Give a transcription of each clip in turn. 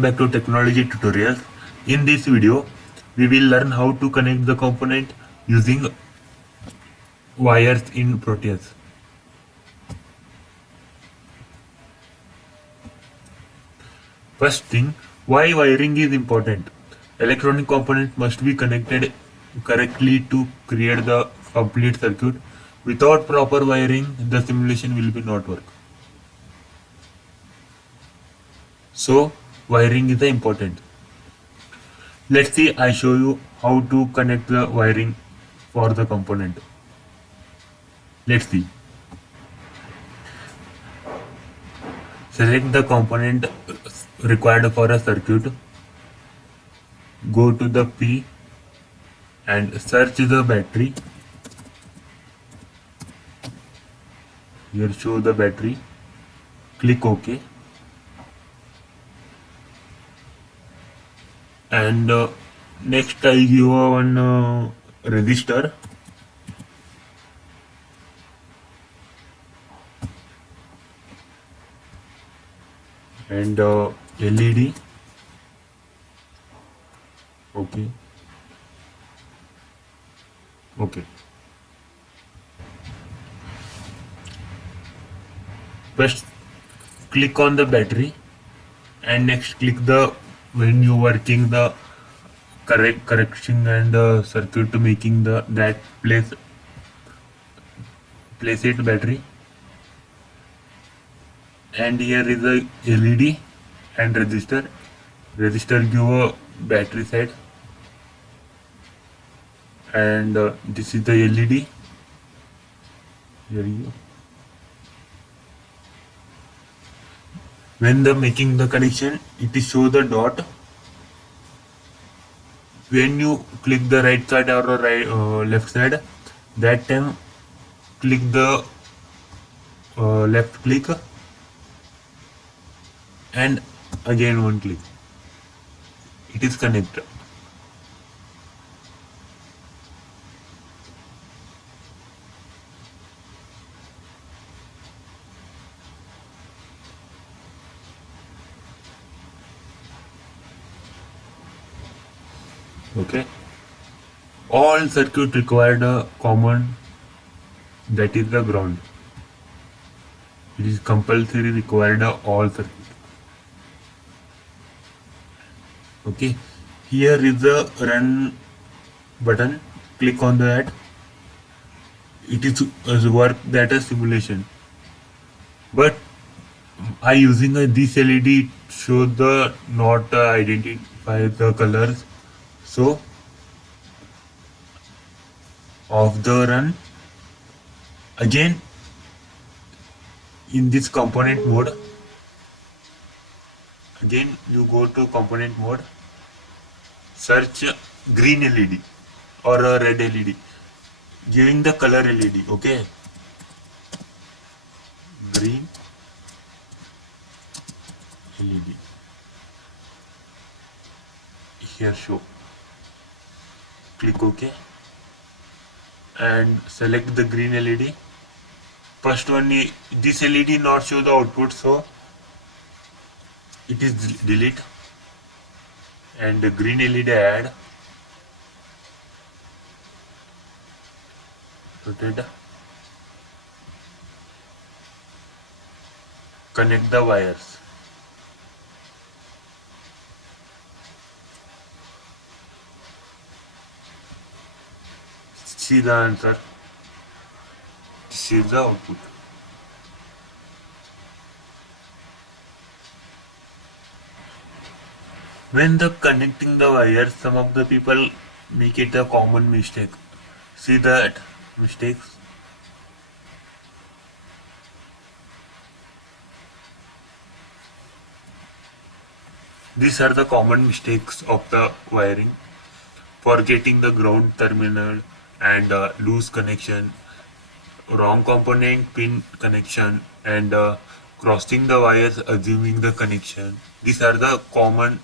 Back to technology tutorials. In this video, we will learn how to connect the component using wires in Proteus. First thing, why wiring is important. Electronic components must be connected correctly to create the complete circuit. Without proper wiring, the simulation will be not work. So, wiring is important. Let's see, I show you how to connect the wiring for the component. Let's see. Select the component required for a circuit. Go to the P and search the battery. Here show the battery. Click OK. And next I give one resistor. And LED. Okay. First click on the battery and next click the when you working the correction and circuit to making that place it battery. And here is a LED and resistor. Resistor give a battery side, and this is the LED. Here you go. When the making the connection, it is show the dot. When you click the right side or left side, that time click the left click and again one click. It is connected. Okay. All circuit required a common, that is the ground. It is compulsory required all circuit. Okay. Here is the run button. Click on that. It is work that a simulation. But I using this LED show the not identify the colors. So of the run again in this component mode. Again you go to component mode, search green LED or a red LED, giving the color LED. Okay, green LED. Here show. Click OK and select the green LED. First one, this LED not show the output, so it is delete, and the green LED add. Rotate. Connect the wires. See the answer. This is the output. When the connecting the wires, some of the people make it a common mistake. See that mistakes. These are the common mistakes of the wiring. Forgetting the ground terminal and loose connection, wrong component pin connection, and crossing the wires assuming the connection. These are the common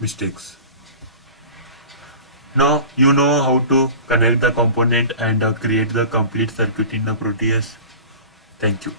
mistakes. Now you know how to connect the component and create the complete circuit in the Proteus. Thank you.